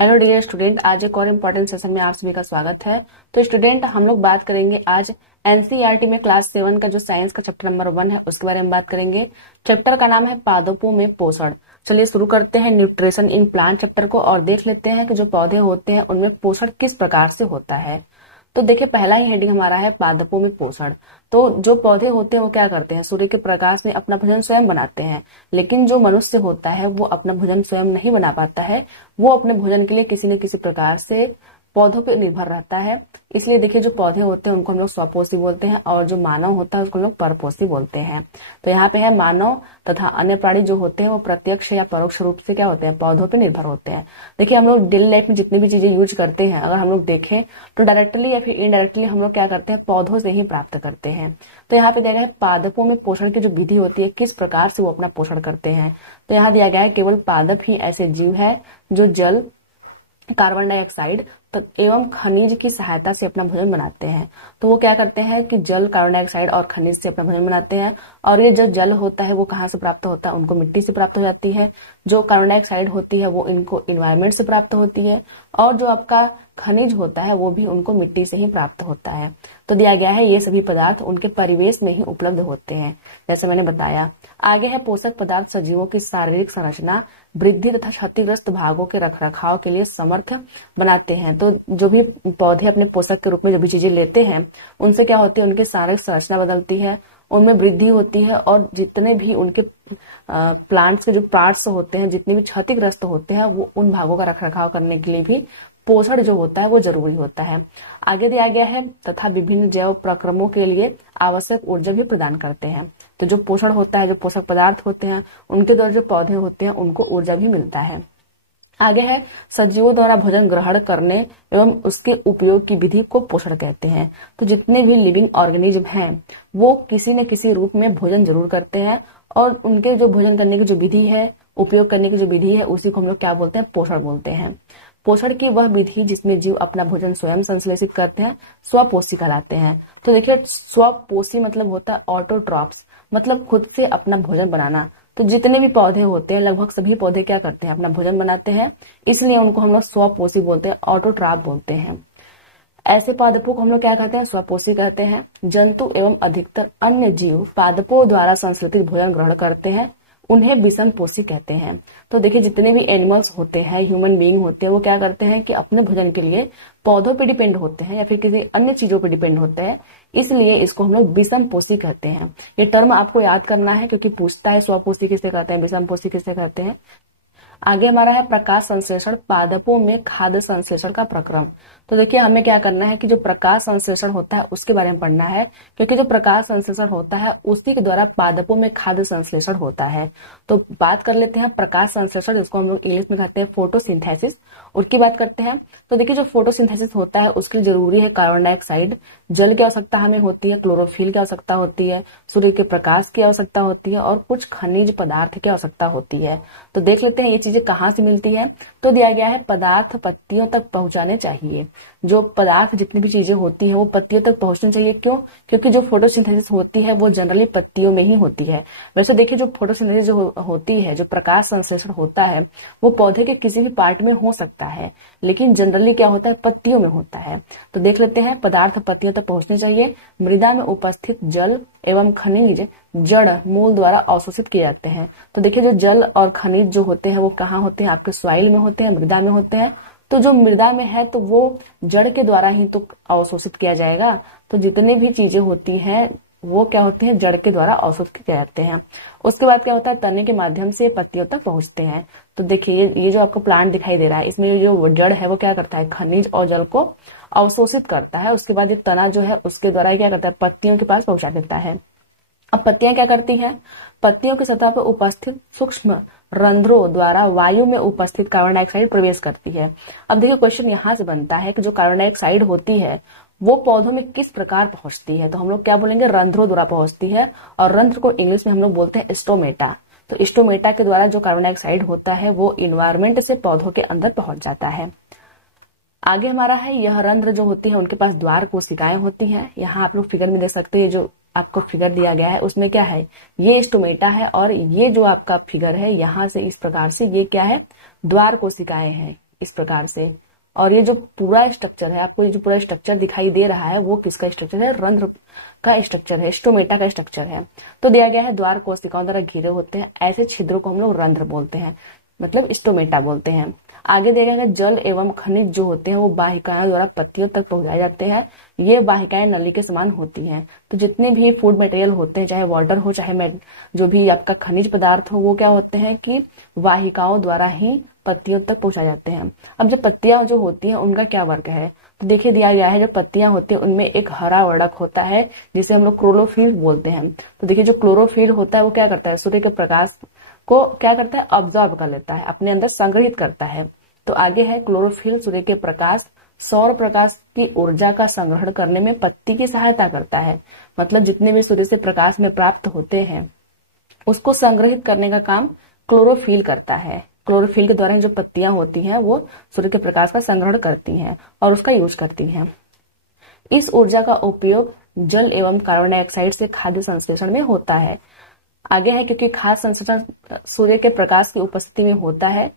Hello dear student, आज एक और इम्पोर्टेंट सेशन में आप सभी का स्वागत है। तो स्टूडेंट, हम लोग बात करेंगे आज एनसीईआरटी में क्लास 7 का जो साइंस का चैप्टर नंबर 1 है उसके बारे में बात करेंगे। चैप्टर का नाम है पादपों में पोषण। चलिए शुरू करते हैं न्यूट्रिशन इन प्लांट चैप्टर को और देख लेते हैं कि जो पौधे होते हैं उनमें पोषण किस प्रकार से होता है। तो देखिए, पहला ही हेडिंग हमारा है पादपों में पोषण। तो जो पौधे होते हैं वो क्या करते हैं, सूर्य के प्रकाश में अपना भोजन स्वयं बनाते हैं, लेकिन जो मनुष्य होता है वो अपना भोजन स्वयं नहीं बना पाता है। वो अपने भोजन के लिए किसी न किसी प्रकार से पौधों पर निर्भर रहता है। इसलिए देखिए, जो पौधे होते हैं उनको हम लोग स्वपोषी बोलते हैं और जो मानव होता है उसको हम लोग परपोषी बोलते हैं। तो यहाँ पे है मानव तथा अन्य प्राणी जो होते हैं वो प्रत्यक्ष या परोक्ष रूप से क्या होते हैं, पौधों पे निर्भर होते हैं। देखिए, हम लोग डेली लाइफ में जितनी भी चीजें यूज करते हैं, अगर हम लोग देखें तो डायरेक्टली या फिर इनडायरेक्टली हम लोग क्या करते हैं, पौधों से ही प्राप्त करते हैं। तो यहाँ पे दिया गया है पादपों में पोषण की जो विधि होती है, किस प्रकार से वो अपना पोषण करते हैं। तो यहाँ दिया गया है केवल पादप ही ऐसे जीव है जो जल, कार्बन डाइऑक्साइड एवं खनिज की सहायता से अपना भोजन बनाते हैं। तो वो क्या करते हैं कि जल, कार्बन डाइऑक्साइड और खनिज से अपना भोजन बनाते हैं। और ये जो जल होता है वो कहाँ से प्राप्त होता है, उनको मिट्टी से प्राप्त हो जाती है। जो कार्बन डाइऑक्साइड होती है वो इनको इन्वायरमेंट से प्राप्त होती है, और जो आपका खनिज होता है वो भी उनको मिट्टी से ही प्राप्त होता है। तो दिया गया है ये सभी पदार्थ उनके परिवेश में ही उपलब्ध होते हैं, जैसे मैंने बताया। आगे है पोषक पदार्थ सजीवों की शारीरिक संरचना, वृद्धि तथा क्षतिग्रस्त भागों के रखरखाव के लिए समर्थ बनाते हैं। तो जो भी पौधे अपने पोषक के रूप में जो भी चीजें लेते हैं उनसे क्या होती है, उनकी शारीरिक संरचना बदलती है, उनमें वृद्धि होती है, और जितने भी उनके प्लांट्स के जो पार्ट्स होते हैं, जितने भी क्षतिग्रस्त होते हैं, वो उन भागों का रखरखाव करने के लिए भी पोषण जो होता है वो जरूरी होता है। आगे दिया गया है तथा विभिन्न जैव प्रक्रमों के लिए आवश्यक ऊर्जा भी प्रदान करते हैं। तो जो पोषण होता है, जो पोषक पदार्थ होते हैं, उनके द्वारा जो पौधे होते हैं उनको ऊर्जा भी मिलता है। आगे है सजीवों द्वारा भोजन ग्रहण करने एवं उसके उपयोग की विधि को पोषण कहते हैं। तो जितने भी लिविंग ऑर्गेनिज्म हैं वो किसी न किसी रूप में भोजन जरूर करते हैं, और उनके जो भोजन करने की जो विधि है, उपयोग करने की जो विधि है, उसी को हम लोग क्या बोलते हैं, पोषण बोलते हैं। पोषण की वह विधि जिसमें जीव अपना भोजन स्वयं संश्लेषित करते हैं स्वपोषी कहलाते हैं। तो देखिए, स्वपोषी मतलब होता है ऑटोट्रॉप्स, मतलब खुद से अपना भोजन बनाना। तो जितने भी पौधे होते हैं, लगभग सभी पौधे क्या करते हैं, अपना भोजन बनाते हैं, इसलिए उनको हम लोग स्वपोषी बोलते हैं, ऑटोट्रॉप बोलते हैं। ऐसे पादपों को हम लोग क्या कहते हैं, स्वपोषी कहते हैं। जंतु एवं अधिकतर अन्य जीव पादपों द्वारा संश्लेषित भोजन ग्रहण करते हैं, उन्हें विषम पोषी कहते हैं। तो देखिए, जितने भी एनिमल्स होते हैं, ह्यूमन बीइंग होते हैं, वो क्या करते हैं कि अपने भोजन के लिए पौधों पे डिपेंड होते हैं या फिर किसी अन्य चीजों पे डिपेंड होते हैं, इसलिए इसको हम लोग विषम पोषी कहते हैं। ये टर्म आपको याद करना है क्योंकि पूछता है स्वपोषी किसे कहते हैं, विषम पोषी किसे कहते हैं। आगे हमारा है प्रकाश संश्लेषण, पादपों में खाद्य संश्लेषण का प्रक्रम। तो देखिए, हमें क्या करना है कि जो प्रकाश संश्लेषण होता है उसके बारे में पढ़ना है, क्योंकि जो प्रकाश संश्लेषण होता है उसी के द्वारा पादपों में खाद्य संश्लेषण होता है। तो बात कर लेते हैं प्रकाश संश्लेषण, जिसको हम लोग इंग्लिश में कहते हैं फोटोसिंथेसिस, उसकी बात करते हैं। तो देखिए, जो फोटोसिंथेसिस होता है उसके लिए जरूरी है कार्बन डाइऑक्साइड, जल की आवश्यकता हमें होती है, क्लोरोफिल की आवश्यकता होती है, सूर्य के प्रकाश की आवश्यकता होती है, और कुछ खनिज पदार्थ की आवश्यकता होती है। तो देख लेते हैं ये चीजें कहाँ से मिलती है। तो दिया गया है पदार्थ पत्तियों तक पहुंचाने चाहिए। जो पदार्थ, जितनी भी चीजें होती है वो पत्तियों तक पहुंचनी चाहिए। क्यों? क्योंकि जो फोटोसिंथेसिस होती है वो जनरली पत्तियों में ही होती है। वैसे देखिए, जो फोटोसिंथेसिस जो होती है, जो प्रकाश संश्लेषण होता है, वो पौधे के किसी भी पार्ट में हो सकता है, लेकिन जनरली क्या होता है, पत्तियों में होता है। तो देख लेते हैं, पदार्थ पत्तियों तक पहुंचने चाहिए। मृदा में उपस्थित जल एवं खनिज जड़ मूल द्वारा अवशोषित किए जाते हैं। तो देखिए, जो जल और खनिज जो होते हैं वो कहाँ होते हैं, आपके सॉइल में होते हैं, मृदा में होते हैं। तो जो मृदा में है तो वो जड़ के द्वारा ही तो अवशोषित किया जाएगा। तो जितने भी चीजें होती हैं वो क्या होती हैं, जड़ के द्वारा अवशोषित किए जाते हैं। उसके बाद क्या होता है, तने के माध्यम से पत्तियों तक पहुंचते हैं। तो देखिए, ये जो आपको प्लांट दिखाई दे रहा है, इसमें जो जड़ है वो क्या करता है, खनिज और जल को अवशोषित करता है। उसके बाद ये तना जो है उसके द्वारा क्या करता है, पत्तियों के पास पहुंचा देता है। अब पत्तियां क्या करती हैं, पत्तियों की सतह पर उपस्थित सूक्ष्म रंध्रों द्वारा वायु में उपस्थित कार्बन डाइऑक्साइड प्रवेश करती है। अब देखिए, क्वेश्चन यहाँ से बनता है कि जो कार्बन डाइऑक्साइड होती है वो पौधों में किस प्रकार पहुंचती है। तो हम लोग क्या बोलेंगे, रंध्रों द्वारा पहुंचती है, और रंध्र को इंग्लिश में हम लोग बोलते हैं स्टोमेटा। तो स्टोमेटा के द्वारा जो कार्बन डाइऑक्साइड होता है वो इन्वायरमेंट से पौधों के अंदर पहुंच जाता है। आगे हमारा है, यह रंध्र जो होती है उनके पास द्वार कोशिकाएं होती हैं। यहाँ आप लोग फिगर में देख सकते हैं, जो आपको फिगर दिया गया है उसमें क्या है, ये स्टोमेटा है, और ये जो आपका फिगर है यहाँ से इस प्रकार से ये क्या है, द्वार कोशिकाएं हैं। इस प्रकार से। और ये जो पूरा स्ट्रक्चर है, आपको ये जो पूरा स्ट्रक्चर दिखाई दे रहा है वो किसका स्ट्रक्चर है? रंध्र का स्ट्रक्चर है, स्टोमेटा का स्ट्रक्चर है। तो दिया गया है द्वार कोशिकाओं द्वारा घिरे होते हैं, ऐसे छिद्रों को हम लोग रंध्र बोलते हैं, मतलब स्टोमेटा बोलते हैं। आगे देखा गया जल एवं खनिज जो होते हैं वो वाहिकाओं द्वारा पत्तियों तक पहुंचाए जाते हैं। ये वाहिकाएं नली के समान होती हैं। तो जितने भी फूड मटेरियल होते हैं, चाहे वाटर हो चाहे जो भी आपका खनिज पदार्थ हो, वो क्या होते हैं कि वाहिकाओं द्वारा ही पत्तियों तक पहुंचाए जाते हैं। अब जो पत्तियां जो होती हैं उनका क्या वर्क है, तो देखिए दिया गया है जो पत्तियां होती हैं उनमें एक हरा वर्णक होता है जिसे हम लोग क्लोरोफिल बोलते हैं। तो देखिए जो क्लोरोफिल होता है वो क्या करता है? सूर्य के प्रकाश को क्या करता है? ऑब्जॉर्ब कर लेता है, अपने अंदर संग्रहित करता है। तो आगे है क्लोरोफिल सूर्य के प्रकाश, सौर प्रकाश की ऊर्जा का संग्रहण करने में पत्ती की सहायता करता है। मतलब जितने भी सूर्य से प्रकाश में प्राप्त होते हैं उसको संग्रहित करने का काम क्लोरोफिल करता है। क्लोरोफिल के द्वारा जो पत्तियां होती हैं वो सूर्य के प्रकाश का संग्रहण करती हैं और उसका यूज करती हैं। इस ऊर्जा का उपयोग जल एवं कार्बन डाइऑक्साइड से खाद्य संश्लेषण में होता है। आगे है क्योंकि खाद्य संश्लेषण सूर्य के प्रकाश की उपस्थिति में होता है,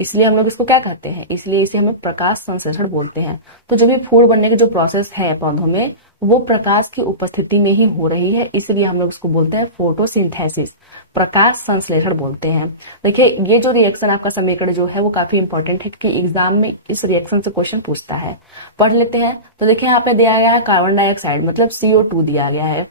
इसलिए हम लोग इसको क्या कहते हैं? इसलिए इसे हमें प्रकाश संश्लेषण बोलते हैं। तो जो भी फूड बनने की जो प्रोसेस है पौधों में वो प्रकाश की उपस्थिति में ही हो रही है, इसलिए हम लोग इसको बोलते हैं फोटोसिंथेसिस, प्रकाश संश्लेषण बोलते हैं। देखिए ये जो रिएक्शन आपका समीकरण जो है वो काफी इंपॉर्टेंट है क्योंकि एग्जाम में इस रिएक्शन से क्वेश्चन पूछता है। पढ़ लेते हैं। तो देखिए यहाँ पे दिया गया है कार्बन डाइऑक्साइड मतलब CO2 दिया गया है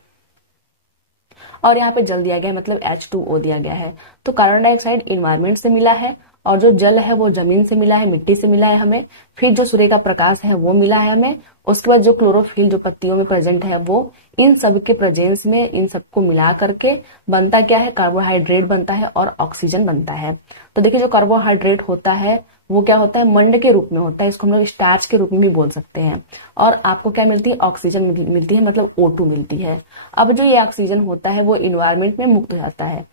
और यहाँ पे जल दिया गया है मतलब H2O दिया गया है। तो कार्बन डाइऑक्साइड इन्वायरमेंट से मिला है और जो जल है वो जमीन से मिला है, मिट्टी से मिला है हमें। फिर जो सूर्य का प्रकाश है वो मिला है हमें। उसके बाद जो क्लोरोफिल जो पत्तियों में प्रेजेंट है वो इन सब के प्रेजेंस में इन सबको मिला करके बनता क्या है? कार्बोहाइड्रेट बनता है और ऑक्सीजन बनता है। तो देखिए जो कार्बोहाइड्रेट होता है वो क्या होता है? मंड के रूप में होता है, इसको हम लोग स्टार्च के रूप में भी बोल सकते हैं। और आपको क्या मिलती है? ऑक्सीजन मिलती है, मतलब O2 मिलती है। अब जो ये ऑक्सीजन होता है वो इन्वायरमेंट में मुक्त हो जाता है।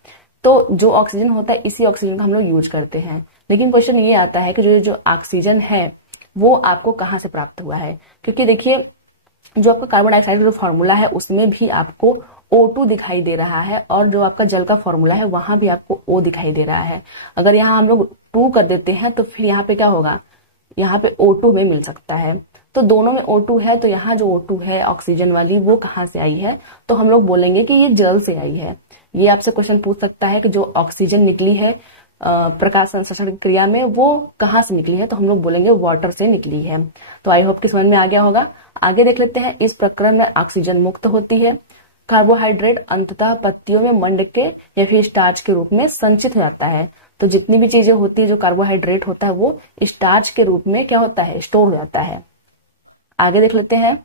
तो जो ऑक्सीजन होता है इसी ऑक्सीजन का हम लोग यूज करते हैं। लेकिन क्वेश्चन ये आता है कि जो ऑक्सीजन है वो आपको कहाँ से प्राप्त हुआ है? क्योंकि देखिए जो आपका कार्बन डाइऑक्साइड का जो फॉर्मूला है उसमें भी आपको O2 दिखाई दे रहा है और जो आपका जल का फॉर्मूला है वहां भी आपको O दिखाई दे रहा है। अगर यहाँ हम लोग 2 कर देते हैं तो फिर यहाँ पे क्या होगा? यहाँ पे O2 में मिल सकता है। तो दोनों में O2 है, तो यहाँ जो O2 है ऑक्सीजन वाली वो कहाँ से आई है? तो हम लोग बोलेंगे कि ये जल से आई है। ये आपसे क्वेश्चन पूछ सकता है कि जो ऑक्सीजन निकली है प्रकाश संश्लेषण क्रिया में वो कहाँ से निकली है? तो हम लोग बोलेंगे वाटर से निकली है। तो आई होप कि समझ में आ गया होगा। आगे देख लेते हैं। इस प्रक्रम में ऑक्सीजन मुक्त होती है। कार्बोहाइड्रेट अंततः पत्तियों में मंड के या फिर स्टार्च के रूप में संचित हो जाता है। तो जितनी भी चीजें होती है जो कार्बोहाइड्रेट होता है वो स्टार्च के रूप में क्या होता है? स्टोर हो जाता है। आगे देख लेते हैं।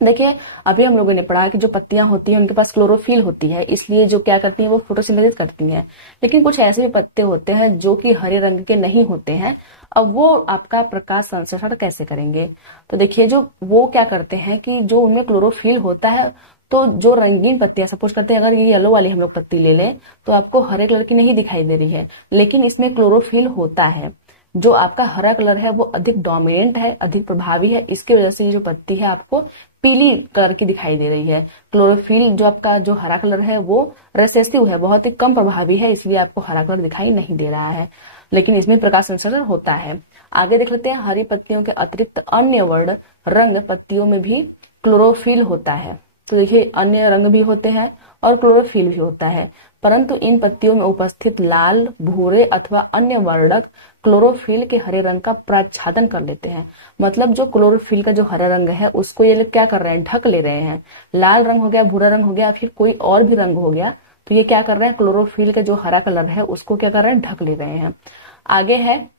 देखिए अभी हम लोगों ने पढ़ा कि जो पत्तियां होती हैं उनके पास क्लोरोफिल होती है, इसलिए जो क्या करती हैं वो फोटोसिंथेसिस करती हैं। लेकिन कुछ ऐसे भी पत्ते होते हैं जो कि हरे रंग के नहीं होते हैं। अब वो आपका प्रकाश संश्लेषण कैसे करेंगे? तो देखिए जो वो क्या करते हैं कि जो उनमें क्लोरोफिल होता है तो जो रंगीन पत्तियां, सपोज करते हैं अगर ये येलो वाली हम लोग पत्ती ले लें तो आपको हरे कलर की नहीं दिखाई दे रही है, लेकिन इसमें क्लोरोफिल होता है। जो आपका हरा कलर है वो अधिक डोमिनेंट है, अधिक प्रभावी है, इसकी वजह से ये जो पत्ती है आपको पीली कलर की दिखाई दे रही है। क्लोरोफिल जो आपका जो हरा कलर है वो रेसेसिव है, बहुत ही कम प्रभावी है, इसलिए आपको हरा कलर दिखाई नहीं दे रहा है, लेकिन इसमें प्रकाश संश्लेषण होता है। आगे देख लेते हैं। हरी पत्तियों के अतिरिक्त अन्य वर्ण रंग पत्तियों में भी क्लोरोफिल होता है। तो देखिए अन्य रंग भी होते हैं और क्लोरोफिल भी होता है, परंतु इन पत्तियों में उपस्थित लाल, भूरे अथवा अन्य वर्णक क्लोरोफिल के हरे रंग का प्रच्छादन कर लेते हैं। मतलब जो क्लोरोफिल का जो हरा रंग है उसको ये लोग क्या कर रहे हैं? ढक ले रहे हैं। लाल रंग हो गया, भूरा रंग हो गया, फिर कोई और भी रंग हो गया, तो ये क्या कर रहे हैं? क्लोरोफिल का जो हरा कलर है उसको क्या कर रहे हैं? ढक ले रहे हैं। आगे है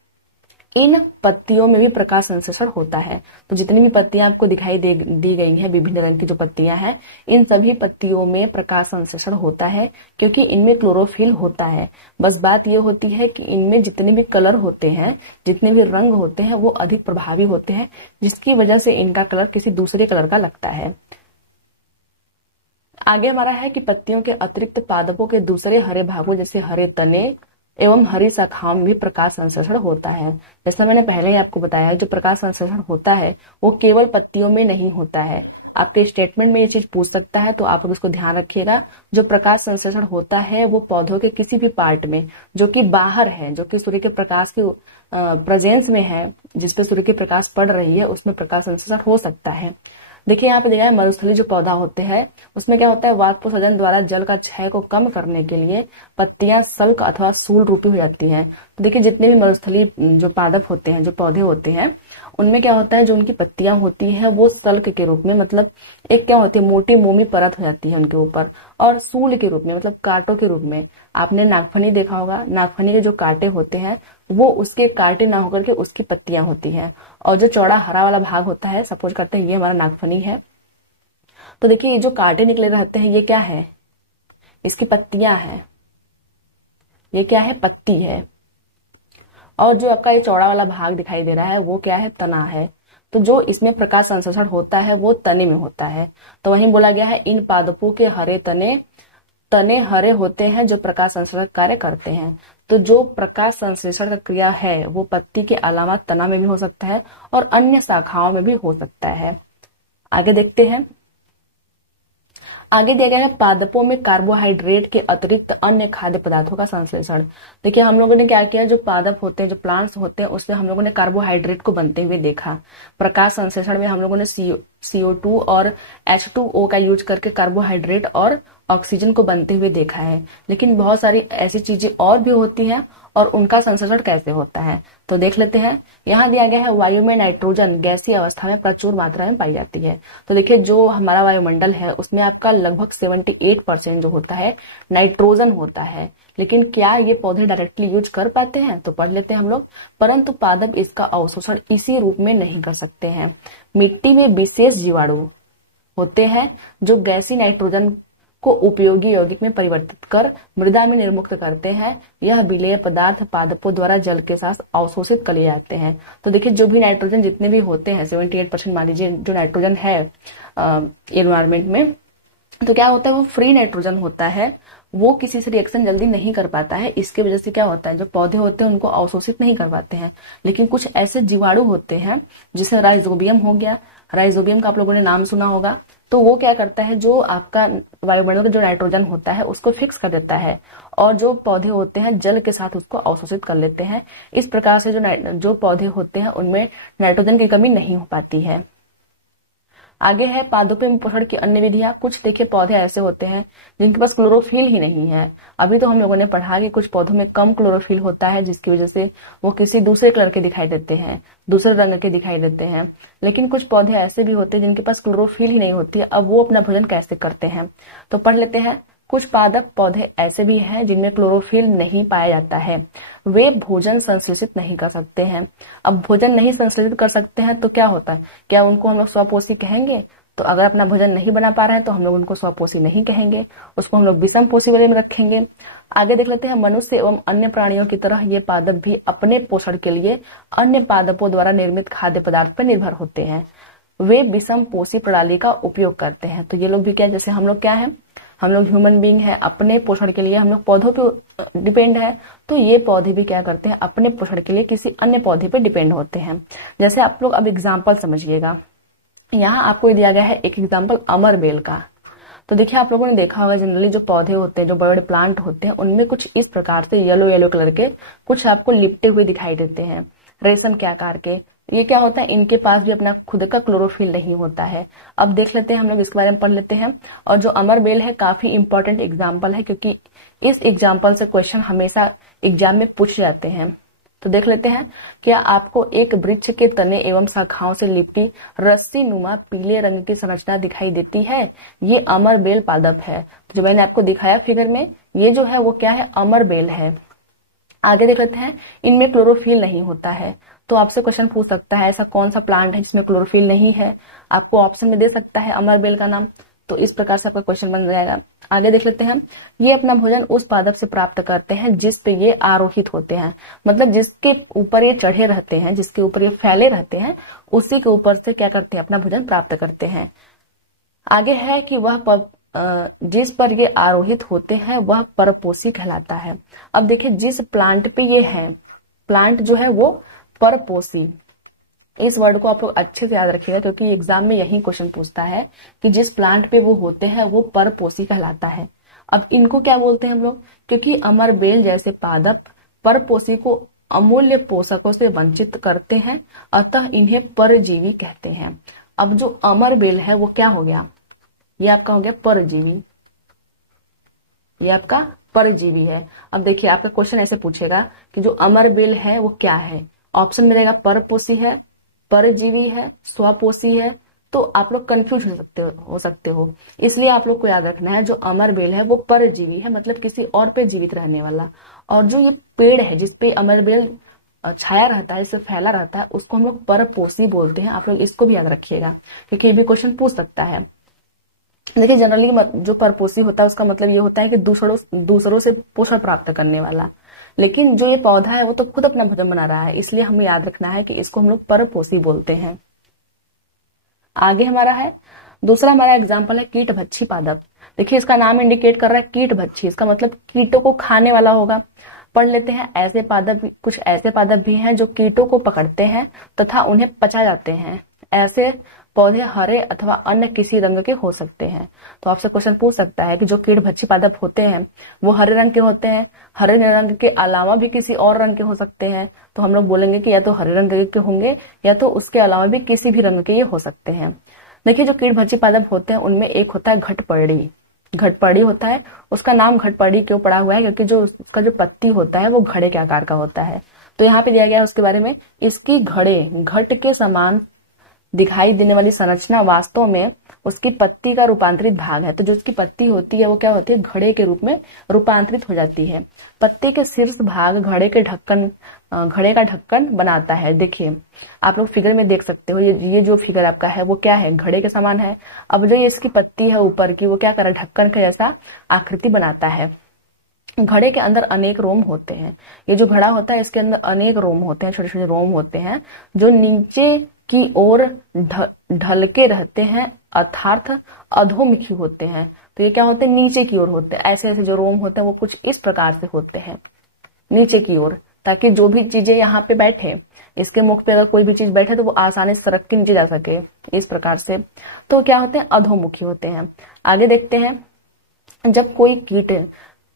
इन पत्तियों में भी प्रकाश संश्लेषण होता है। तो जितनी भी पत्तियां आपको दिखाई दी गई हैं, विभिन्न रंग की जो पत्तियां हैं, इन सभी पत्तियों में प्रकाश संश्लेषण होता है क्योंकि इनमें क्लोरोफिल होता है। बस बात ये होती है कि इनमें जितने भी कलर होते हैं, जितने भी रंग होते हैं वो अधिक प्रभावी होते हैं, जिसकी वजह से इनका कलर किसी दूसरे कलर का लगता है। आगे हमारा है कि पत्तियों के अतिरिक्त पादपों के दूसरे हरे भागों जैसे हरे तने एवं हरी शाखाओं में भी प्रकाश संश्लेषण होता है। जैसा मैंने पहले ही आपको बताया, जो प्रकाश संश्लेषण होता है वो केवल पत्तियों में नहीं होता है, आपके स्टेटमेंट में ये चीज पूछ सकता है, तो आप लोग इसको ध्यान रखिएगा। जो प्रकाश संश्लेषण होता है वो पौधों के किसी भी पार्ट में जो कि बाहर है, जो कि सूर्य के प्रकाश के प्रेजेंस में है, जिसपे सूर्य की प्रकाश पड़ रही है, उसमें प्रकाश संश्लेषण हो सकता है। देखिए यहाँ पे देखा है मरुस्थलीय जो पौधा होते हैं उसमें क्या होता है, वाष्पोत्सर्जन द्वारा जल का क्षय को कम करने के लिए पत्तियां सल्क अथवा सूल रूपी हो जाती हैं। तो देखिए जितने भी मरुस्थलीय जो पादप होते हैं, जो पौधे होते हैं, उनमें क्या होता है, जो उनकी पत्तियां होती है वो सल्क के रूप में, मतलब एक क्या होती है, मोटी मोमी परत हो जाती है उनके ऊपर, और सूल के रूप में, मतलब कांटों के रूप में। आपने नागफनी देखा होगा, नागफनी के जो कांटे होते हैं वो उसके कांटे ना होकर के उसकी पत्तियां होती हैं, और जो चौड़ा हरा वाला भाग होता है, सपोज करते हैं ये हमारा नागफनी है, तो देखिए ये जो कांटे निकले रहते हैं ये क्या है, इसकी पत्तियां हैं, ये क्या है, पत्ती है। और जो आपका ये चौड़ा वाला भाग दिखाई दे रहा है वो क्या है, तना है। तो जो इसमें प्रकाश संश्लेषण होता है वो तने में होता है। तो वहीं बोला गया है इन पादपों के हरे तने हरे होते हैं जो प्रकाश संश्लेषण कार्य करते हैं। तो जो प्रकाश संश्लेषण का क्रिया है वो पत्ती के अलावा तना में भी हो सकता है और अन्य शाखाओं में भी हो सकता है। आगे देखते हैं, आगे दिया गया है पादपों में कार्बोहाइड्रेट के अतिरिक्त अन्य खाद्य पदार्थों का संश्लेषण। देखिए हम लोगों ने क्या किया, जो पादप होते हैं, जो प्लांट्स होते हैं, उसमें हम लोगों ने कार्बोहाइड्रेट को बनते हुए देखा। प्रकाश संश्लेषण में हम लोगों ने CO2 और H2O का यूज करके कार्बोहाइड्रेट और ऑक्सीजन को बनते हुए देखा है। लेकिन बहुत सारी ऐसी चीजें और भी होती हैं और उनका संश्लेषण कैसे होता है तो देख लेते हैं। यहाँ दिया गया है वायु में नाइट्रोजन गैसीय अवस्था में प्रचुर मात्रा में पाई जाती है। तो देखिए जो हमारा वायुमंडल है उसमें आपका लगभग 78% जो होता है नाइट्रोजन होता है। लेकिन क्या ये पौधे डायरेक्टली यूज कर पाते हैं, तो पढ़ लेते हैं हम लोग। परंतु पादप इसका अवशोषण इसी रूप में नहीं कर सकते हैं। मिट्टी में विशेष जीवाणु होते हैं जो गैसीय नाइट्रोजन को उपयोगी यौगिक में परिवर्तित कर मृदा में निर्मुक्त करते हैं। यह विलेय पदार्थ पादपों द्वारा जल के साथ अवशोषित कर लिए जाते हैं। तो देखिए जो भी नाइट्रोजन जितने भी होते हैं 78% मान लीजिए जो नाइट्रोजन है एनवायरमेंट में, तो क्या होता है वो फ्री नाइट्रोजन होता है, वो किसी से रिएक्शन जल्दी नहीं कर पाता है। इसके वजह से क्या होता है, जो पौधे होते हैं उनको अवशोषित नहीं कर पाते हैं। लेकिन कुछ ऐसे जीवाणु होते हैं जैसे राइजोबियम हो गया, राइजोबियम का आप लोगों ने नाम सुना होगा। तो वो क्या करता है, जो आपका वायुमंडल का जो नाइट्रोजन होता है उसको फिक्स कर देता है और जो पौधे होते हैं जल के साथ उसको अवशोषित कर लेते हैं। इस प्रकार से जो पौधे होते हैं उनमें नाइट्रोजन की कमी नहीं हो पाती है। आगे है पादपों में पोषण की अन्य विधियां। कुछ देखिए पौधे ऐसे होते हैं जिनके पास क्लोरोफिल ही नहीं है। अभी तो हम लोगों ने पढ़ा कि कुछ पौधों में कम क्लोरोफिल होता है जिसकी वजह से वो किसी दूसरे कलर के दिखाई देते हैं, दूसरे रंग के दिखाई देते हैं। लेकिन कुछ पौधे ऐसे भी होते हैं जिनके पास क्लोरोफिल ही नहीं होती है। अब वो अपना भोजन कैसे करते हैं तो पढ़ लेते हैं। कुछ पादप पौधे ऐसे भी हैं जिनमें क्लोरोफिल नहीं पाया जाता है, वे भोजन संश्लेषित नहीं कर सकते हैं। अब भोजन नहीं संश्लेषित कर सकते हैं तो क्या होता है, क्या उनको हम लोग स्वपोषी कहेंगे? तो अगर अपना भोजन नहीं बना पा रहे हैं तो हम लोग उनको स्वपोषी नहीं कहेंगे, उसको हम लोग विषम पोषी वाले में रखेंगे। आगे देख लेते हैं, मनुष्य एवं अन्य प्राणियों की तरह ये पादप भी अपने पोषण के लिए अन्य पादपों द्वारा निर्मित खाद्य पदार्थ पर निर्भर होते हैं। वे विषम पोषी प्रणाली का उपयोग करते हैं। तो ये लोग भी क्या, जैसे हम लोग क्या है, हम लोग ह्यूमन बीइंग है, अपने पोषण के लिए हम लोग पौधों पे डिपेंड है। तो ये पौधे भी क्या करते हैं, अपने पोषण के लिए किसी अन्य पौधे पे डिपेंड होते हैं। जैसे आप लोग अब एग्जाम्पल समझिएगा। यहाँ आपको दिया गया है एक एग्जाम्पल अमर बेल का। तो देखिए आप लोगों ने देखा होगा जनरली जो पौधे होते हैं, जो बड़े बड़े प्लांट होते हैं, उनमें कुछ इस प्रकार से येलो येलो कलर के कुछ आपको लिपटे हुए दिखाई देते हैं रेशम के आकार के। ये क्या होता है, इनके पास भी अपना खुद का क्लोरोफिल नहीं होता है। अब देख लेते हैं हम लोग इसके बारे में पढ़ लेते हैं। और जो अमर बेल है काफी इंपॉर्टेंट एग्जाम्पल है क्योंकि इस एग्जाम्पल से क्वेश्चन हमेशा एग्जाम में पूछ जाते हैं। तो देख लेते हैं, क्या आपको एक वृक्ष के तने एवं शाखाओं से लिपटी रस्सी नुमा पीले रंग की संरचना दिखाई देती है? ये अमर बेल पादप है। तो जो मैंने आपको दिखाया फिगर में, ये जो है वो क्या है, अमर बेल है। आगे देख लेते हैं, इनमें क्लोरोफिल नहीं होता है। तो आपसे क्वेश्चन पूछ सकता है ऐसा कौन सा प्लांट है जिसमें क्लोरोफिल नहीं है, आपको ऑप्शन में दे सकता है अमर बेल का नाम। तो इस प्रकार से आपका क्वेश्चन बन जाएगा। आगे देख लेते हैं, ये अपना भोजन उस पादप से प्राप्त करते हैं जिस पे ये आरोहित होते हैं, मतलब जिसके ऊपर ये चढ़े रहते हैं, जिसके ऊपर ये फैले रहते हैं, उसी के ऊपर से क्या करते हैं, अपना भोजन प्राप्त करते हैं। आगे है कि वह जिस पर ये आरोहित होते हैं वह परपोषी कहलाता है। अब देखिए जिस प्लांट पे ये है, प्लांट जो है वो परपोषी, इस वर्ड को आप लोग अच्छे से याद रखिएगा, क्योंकि एग्जाम में यही क्वेश्चन पूछता है कि जिस प्लांट पे वो होते हैं वो परपोषी कहलाता है। अब इनको क्या बोलते हैं हम लोग, क्योंकि अमर बेल जैसे पादप परपोषी को अमूल्य पोषकों से वंचित करते हैं, अतः इन्हें परजीवी कहते हैं। अब जो अमर बेल है वो क्या हो गया, ये आपका हो गया परजीवी, ये आपका परजीवी है। अब देखिए आपका क्वेश्चन ऐसे पूछेगा कि जो अमर बेल है वो क्या है, ऑप्शन में रहेगा परपोषी है, परजीवी है, स्वपोषी है। तो आप लोग कंफ्यूज हो सकते हो, इसलिए आप लोग को याद रखना है जो अमर बेल है वो परजीवी है, मतलब किसी और पे जीवित रहने वाला। और जो ये पेड़ है जिसपे अमर बेल छाया रहता है, इससे फैला रहता है, उसको हम लोग परपोषी बोलते हैं। आप लोग इसको भी याद रखिएगा, क्योंकि ये भी क्वेश्चन पूछ सकता है। देखिए जनरली जो परपोषी होता है उसका मतलब ये होता है कि दूसरों से पोषण प्राप्त करने वाला, लेकिन जो ये पौधा है वो तो खुद अपना भोजन बना रहा है, इसलिए हमें याद रखना है कि इसको हम लोग परपोषी बोलते हैं। आगे हमारा है दूसरा, हमारा एग्जाम्पल है कीट भक्षी पादप। देखिए इसका नाम इंडिकेट कर रहा है कीट भक्षी, इसका मतलब कीटों को खाने वाला होगा। पढ़ लेते हैं, ऐसे पादप, कुछ ऐसे पादप भी हैं जो कीटों को पकड़ते हैं तथा उन्हें पचा जाते हैं। ऐसे पौधे हरे अथवा अन्य किसी रंग के हो सकते हैं। तो आपसे क्वेश्चन पूछ सकता है कि जो कीट भक्षी पादप होते हैं वो हरे रंग के होते हैं, हरे रंग के अलावा भी किसी और रंग के हो सकते हैं। तो हम लोग बोलेंगे कि या तो हरे रंग के होंगे या तो उसके अलावा भी किसी भी रंग के ये हो सकते हैं। देखिए जो कीट भक्षी पादप होते हैं उनमें एक होता है घटपर्णी। घटपर्णी होता है, उसका नाम घटपर्णी क्यों पड़ा हुआ है, क्योंकि जो उसका जो पत्ती होता है वो घड़े के आकार का होता है। तो यहाँ पे दिया गया है उसके बारे में, इसकी घट के समान दिखाई देने वाली संरचना वास्तव में उसकी पत्ती का रूपांतरित भाग है। तो जो उसकी पत्ती होती है वो क्या होती है, घड़े के रूप में रूपांतरित हो जाती है। पत्ती के शीर्ष भाग घड़े का ढक्कन बनाता है। देखिए आप लोग फिगर में देख सकते हो, ये जो फिगर आपका है वो क्या है, घड़े के समान है। अब जो ये इसकी पत्ती है ऊपर की वो क्या कर रहा है, ढक्कन का जैसा आकृति बनाता है। घड़े के अंदर अनेक रोम होते हैं। ये जो घड़ा होता है इसके अंदर अनेक रोम होते हैं, छोटे छोटे रोम होते हैं जो नीचे की ओर ढलके रहते हैं, अर्थात अधोमुखी होते हैं। तो ये क्या होते हैं, नीचे की ओर होते हैं। ऐसे ऐसे जो रोम होते हैं वो कुछ इस प्रकार से होते हैं नीचे की ओर, ताकि जो भी चीजें यहाँ पे बैठे, इसके मुख पे अगर कोई भी चीज बैठे तो वो आसानी से सरक के नीचे जा सके, इस प्रकार से। तो क्या होते हैं, अधोमुखी होते हैं। आगे देखते हैं, जब कोई कीट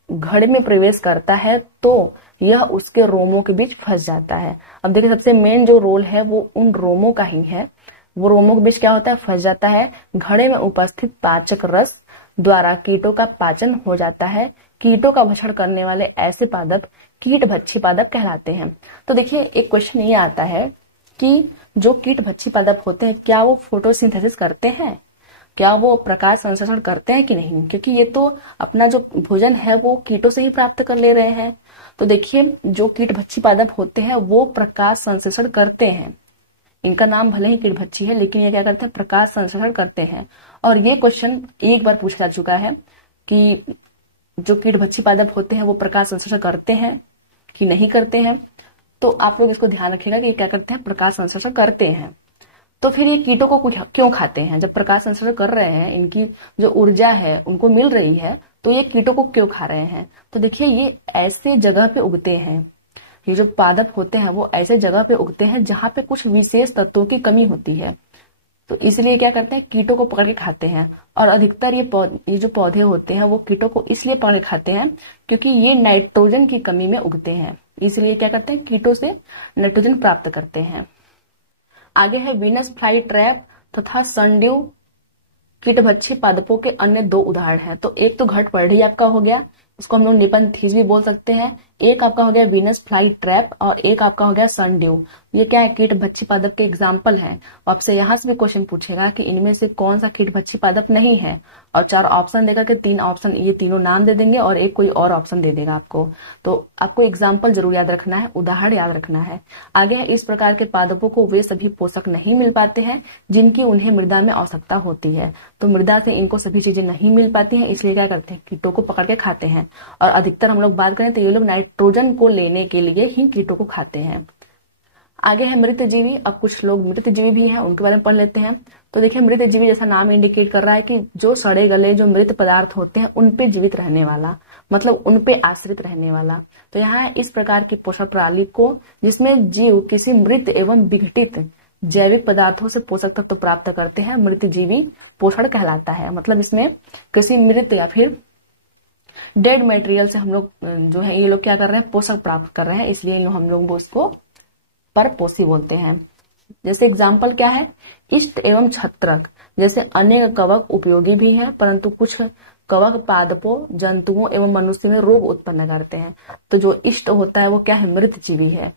घड़े में प्रवेश करता है तो यह उसके रोमों के बीच फंस जाता है। अब देखिए सबसे मेन जो रोल है वो उन रोमों का ही है। वो रोमों के बीच क्या होता है, फंस जाता है। घड़े में उपस्थित पाचक रस द्वारा कीटों का पाचन हो जाता है। कीटों का भक्षण करने वाले ऐसे पादप कीट भक्षी पादप कहलाते हैं। तो देखिए एक क्वेश्चन ये आता है कि जो कीट भक्षी पादप होते हैं क्या वो फोटोसिंथेसिस करते हैं, क्या वो प्रकाश संश्लेषण करते हैं कि नहीं, क्योंकि ये तो अपना जो भोजन है वो कीटों से ही प्राप्त कर ले रहे हैं। तो देखिए जो कीट भक्षी पादप होते हैं वो प्रकाश संश्लेषण करते हैं। इनका नाम भले ही कीट भक्षी है लेकिन ये क्या करते हैं, प्रकाश संश्लेषण करते हैं। और ये क्वेश्चन एक बार पूछा जा चुका है कि जो कीट भक्षी पादप होते हैं वो प्रकाश संश्लेषण करते हैं कि नहीं करते हैं। तो आप लोग इसको ध्यान रखिएगा कि ये क्या करते हैं, प्रकाश संश्लेषण करते हैं। तो फिर ये कीटों को क्यों खाते हैं, जब प्रकाश संश्लेषण कर रहे हैं, इनकी जो ऊर्जा है उनको मिल रही है, तो ये कीटों को क्यों खा रहे हैं। तो देखिए ये ऐसे जगह पे उगते हैं, ये जो पादप होते हैं वो ऐसे जगह पे उगते हैं जहां पे कुछ विशेष तत्वों की कमी होती है। तो इसलिए क्या करते हैं, कीटों को पकड़ के खाते हैं। और अधिकतर ये जो पौधे होते हैं वो कीटों को इसलिए पकड़ के खाते हैं क्योंकि ये नाइट्रोजन की कमी में उगते हैं। इसलिए क्या करते हैं, कीटों से नाइट्रोजन प्राप्त करते हैं। आगे है वीनस फ्लाई ट्रैप तथा सनड्यू कीट भक्षी पादपों के अन्य दो उदाहरण हैं। तो एक तो घटपर्णी आपका हो गया, उसको हम लोग निपंथीज भी बोल सकते हैं। एक आपका हो गया वीनस फ्लाई ट्रैप और एक आपका हो गया सनड्यू। ये क्या है, कीट भक्षी पादप के एग्जाम्पल हैं। आपसे यहाँ से भी क्वेश्चन पूछेगा कि इनमें से कौन सा कीट भक्षी पादप नहीं है, और 4 ऑप्शन देकर के 3 ऑप्शन, ये तीनों नाम दे देंगे और एक कोई और ऑप्शन दे देगा आपको। तो आपको एग्जाम्पल जरूर याद रखना है, उदाहरण याद रखना है। आगे है, इस प्रकार के पादपों को वे सभी पोषक नहीं मिल पाते हैं जिनकी उन्हें मृदा में आवश्यकता होती है। तो मृदा से इनको सभी चीजें नहीं मिल पाती हैं, इसलिए क्या करते हैं, कीटों को पकड़ के खाते हैं। और अधिकतर हम लोग बात करें तो ये लोग नाइट्रोजन को लेने के लिए ही कीटों को खाते हैं। आगे है मृत जीवी। अब कुछ लोग मृत जीवी भी हैं, उनके बारे में पढ़ लेते हैं। तो देखिए मृत जीवी जैसा नाम इंडिकेट कर रहा है कि जो सड़े गले जो मृत पदार्थ होते हैं उन पे जीवित रहने वाला, मतलब उन पे आश्रित रहने वाला। तो यहाँ इस प्रकार की पोषण प्रणाली को जिसमें जीव किसी मृत एवं विघटित जैविक पदार्थों से पोषक तत्व प्राप्त करते हैं, मृत जीवी पोषण कहलाता है। मतलब इसमें किसी मृत या फिर डेड मटेरियल से हम लोग जो है ये लोग क्या कर रहे हैं, पोषक प्राप्त कर रहे हैं, इसलिए हम लोग उसको परपोषी बोलते हैं। जैसे एग्जाम्पल क्या है, इष्ट एवं छत्रक जैसे अनेक कवक उपयोगी भी है, परंतु कुछ कवक पादपों, जंतुओं एवं मनुष्य में रोग उत्पन्न करते हैं। तो जो इष्ट होता है वो क्या है, मृत जीवी है,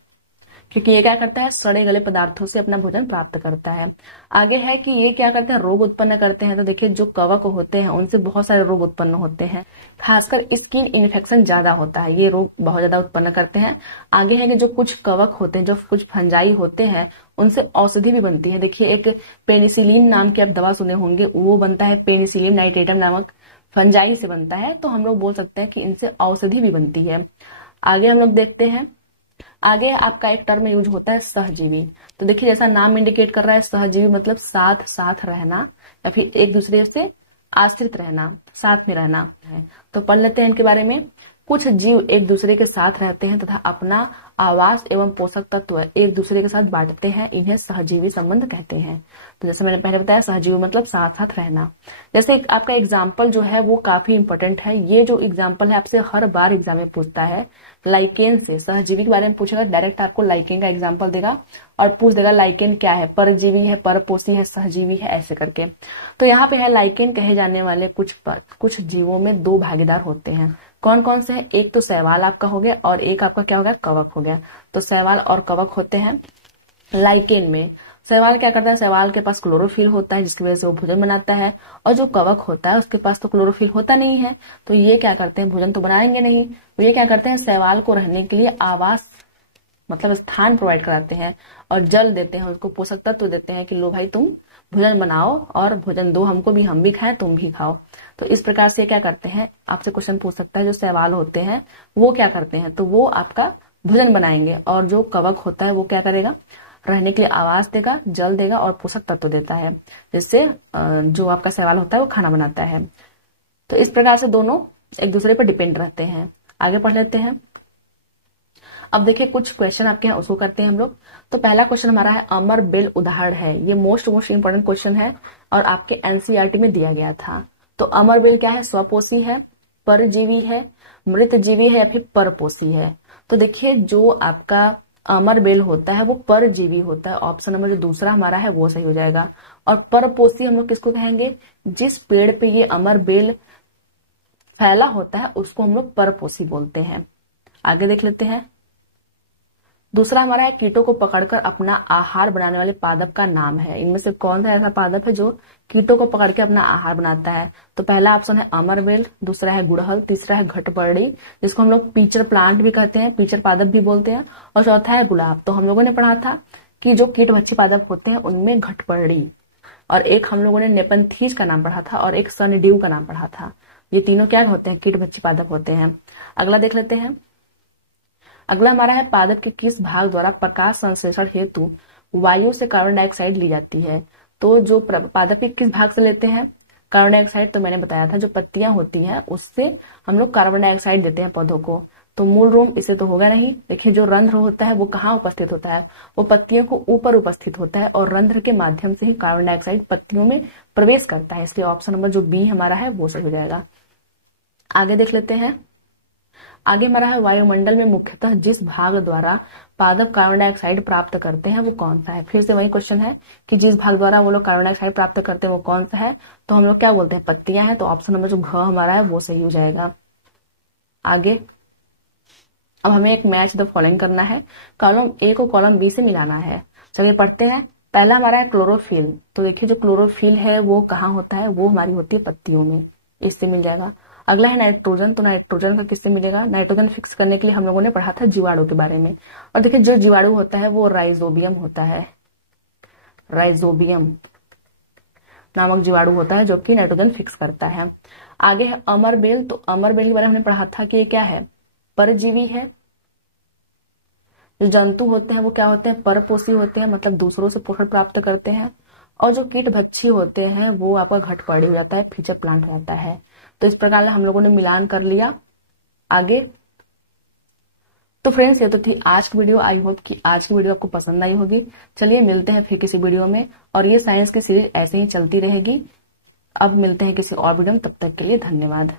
क्योंकि ये क्या करता है, सड़े गले पदार्थों से अपना भोजन प्राप्त करता है। आगे है कि ये क्या करते हैं, रोग उत्पन्न करते हैं। तो देखिए जो कवक होते हैं उनसे बहुत सारे रोग उत्पन्न होते हैं, खासकर स्किन इन्फेक्शन ज्यादा होता है, ये रोग बहुत ज्यादा उत्पन्न करते हैं। आगे है कि जो कुछ कवक होते हैं, जो कुछ फंजाई होते हैं, उनसे औषधि भी बनती है। देखिए एक पेनिसिलिन नाम की आप दवा सुने होंगे, वो बनता है पेनिसिलियम नाइट्रेटम नामक फंजाई से बनता है। तो हम लोग बोल सकते हैं कि इनसे औषधि भी बनती है। आगे हम लोग देखते हैं, आगे आपका एक टर्म यूज होता है सहजीवी। तो देखिए जैसा नाम इंडिकेट कर रहा है, सहजीवी मतलब साथ साथ रहना या फिर एक दूसरे से आश्रित रहना, साथ में रहना है। तो पढ़ लेते हैं इनके बारे में। कुछ जीव एक दूसरे के साथ रहते हैं तथा अपना आवास एवं पोषक तत्व एक दूसरे के साथ बांटते हैं, इन्हें सहजीवी संबंध कहते हैं। तो जैसे मैंने पहले बताया, सहजीवी मतलब साथ साथ रहना। जैसे आपका एग्जाम्पल जो है वो काफी इंपॉर्टेंट है। ये जो एग्जाम्पल है आपसे हर बार एग्जाम में पूछता है। लाइकेन से सहजीवी के बारे में पूछेगा, डायरेक्ट आपको लाइकेन का एग्जाम्पल देगा और पूछ देगा लाइकेन क्या है, परजीवी है, परपोषी है, सहजीवी है, ऐसे करके। तो यहाँ पे है लाइकेन कहे जाने वाले कुछ जीवों में दो भागीदार होते हैं। कौन कौन से हैं, एक तो शैवाल आपका हो गया और एक आपका क्या हो गया, कवक हो गया। तो शैवाल और कवक होते हैं लाइकेन में। शैवाल क्या करता है, शैवाल के पास क्लोरोफिल होता है जिसकी वजह से वो भोजन बनाता है, और जो कवक होता है उसके पास तो क्लोरोफिल होता नहीं है, तो ये क्या करते हैं, भोजन तो बनाएंगे नहीं। तो ये क्या करते हैं, शैवाल को रहने के लिए आवास मतलब स्थान प्रोवाइड कराते हैं और जल देते हैं, उसको पोषक तत्व देते हैं कि लो भाई तुम भोजन बनाओ और भोजन दो हमको भी, हम भी खाएं तुम भी खाओ। तो इस प्रकार से क्या करते हैं, आपसे क्वेश्चन पूछ सकता है, जो शैवाल होते हैं वो क्या करते हैं, तो वो आपका भोजन बनाएंगे, और जो कवक होता है वो क्या करेगा, रहने के लिए आवास देगा, जल देगा और पोषक तत्व देता है, जिससे जो आपका शैवाल होता है वो खाना बनाता है। तो इस प्रकार से दोनों एक दूसरे पर डिपेंड रहते हैं। आगे पढ़ लेते हैं। अब देखिए कुछ क्वेश्चन आपके यहाँ उसको करते हैं हम लोग। तो पहला क्वेश्चन हमारा है, अमर बेल उदाहरण है। ये मोस्ट इंपोर्टेंट क्वेश्चन है और आपके एनसीईआरटी में दिया गया था। तो अमर बेल क्या है, स्वपोषी है, परजीवी है, मृत जीवी है या फिर परपोषी है। तो देखिए जो आपका अमर बेल होता है वो परजीवी होता है, ऑप्शन नंबर जो दूसरा हमारा है वो सही हो जाएगा। और परपोषी हम लोग किसको कहेंगे, जिस पेड़ पे ये अमर बेल फैला होता है उसको हम लोग परपोषी बोलते हैं। आगे देख लेते हैं। दूसरा हमारा है, कीटों को पकड़कर अपना आहार बनाने वाले पादप का नाम है। इनमें से कौन सा ऐसा पादप है जो कीटों को पकड़ के अपना आहार बनाता है। तो पहला ऑप्शन है अमरबेल, दूसरा है गुड़हल, तीसरा है घटपर्णी जिसको हम लोग पीचर प्लांट भी कहते हैं, पीचर पादप भी बोलते हैं, और चौथा है गुलाब। तो हम लोगों ने पढ़ा था कि जो कीटभक्षी पादप होते हैं उनमें घटपर्णी और एक हम लोगों ने नेपंथीज का नाम पढ़ा था और एक सनड्यू का नाम पढ़ा था। ये तीनों क्या होते हैं, कीटभक्षी पादप होते हैं। अगला देख लेते हैं। अगला हमारा है, पादप के किस भाग द्वारा प्रकाश संश्लेषण हेतु वायु से कार्बन डाइऑक्साइड ली जाती है। तो जो पादप के किस भाग से लेते हैं कार्बन डाइऑक्साइड, तो मैंने बताया था जो पत्तियां होती हैं उससे हम लोग कार्बन डाइऑक्साइड देते हैं पौधों को। तो मूल रूम इसे तो होगा नहीं। देखिए जो रंध्र होता है वो कहाँ उपस्थित होता है, वो पत्तियों को ऊपर उपस्थित होता है और रंध्र के माध्यम से ही कार्बन डाइऑक्साइड पत्तियों में प्रवेश करता है, इसलिए ऑप्शन नंबर जो बी हमारा है वो सही हो जाएगा। आगे देख लेते हैं। आगे हमारा है, वायुमंडल में मुख्यतः जिस भाग द्वारा पादप कार्बन डाइऑक्साइड प्राप्त करते हैं वो कौन सा है। फिर से वही क्वेश्चन है कि जिस भाग द्वारा वो लोग कार्बन डाइऑक्साइड प्राप्त करते हैं वो कौन सा है, तो हम लोग क्या बोलते हैं, पत्तियां हैं। तो ऑप्शन नंबर जो घ हमारा है वो सही हो जाएगा। आगे अब हमें एक मैच द फॉलोइंग करना है, कॉलम ए को कॉलम बी से मिलाना है। चलिए पढ़ते हैं। पहला हमारा है क्लोरोफिल। तो देखिए जो क्लोरोफिल है वो कहाँ होता है, वो हमारी होती है पत्तियों में, इससे मिल जाएगा। अगला है नाइट्रोजन। तो नाइट्रोजन का किससे मिलेगा, नाइट्रोजन फिक्स करने के लिए हम लोगों ने पढ़ा था जीवाणु के बारे में। और देखिए जो जीवाणु होता है वो राइजोबियम होता है, राइजोबियम नामक जीवाणु होता है जो कि नाइट्रोजन फिक्स करता है। आगे है अमरबेल। तो अमरबेल के बारे में हमने पढ़ा था कि ये क्या है, परजीवी है। जो जंतु होते हैं वो क्या होते हैं, परपोषी होते हैं, मतलब दूसरों से पोषण प्राप्त करते हैं। और जो कीटभक्षी होते हैं वो आपका घटपर्णी हो जाता है, फीचर प्लांट हो जाता है। तो इस प्रकार हम लोगों ने मिलान कर लिया। आगे तो फ्रेंड्स, ये तो थी आज की वीडियो। आई होप कि आज की वीडियो आपको पसंद आई होगी। चलिए मिलते हैं फिर किसी वीडियो में, और ये साइंस की सीरीज ऐसे ही चलती रहेगी। अब मिलते हैं किसी और वीडियो में, तब तक के लिए धन्यवाद।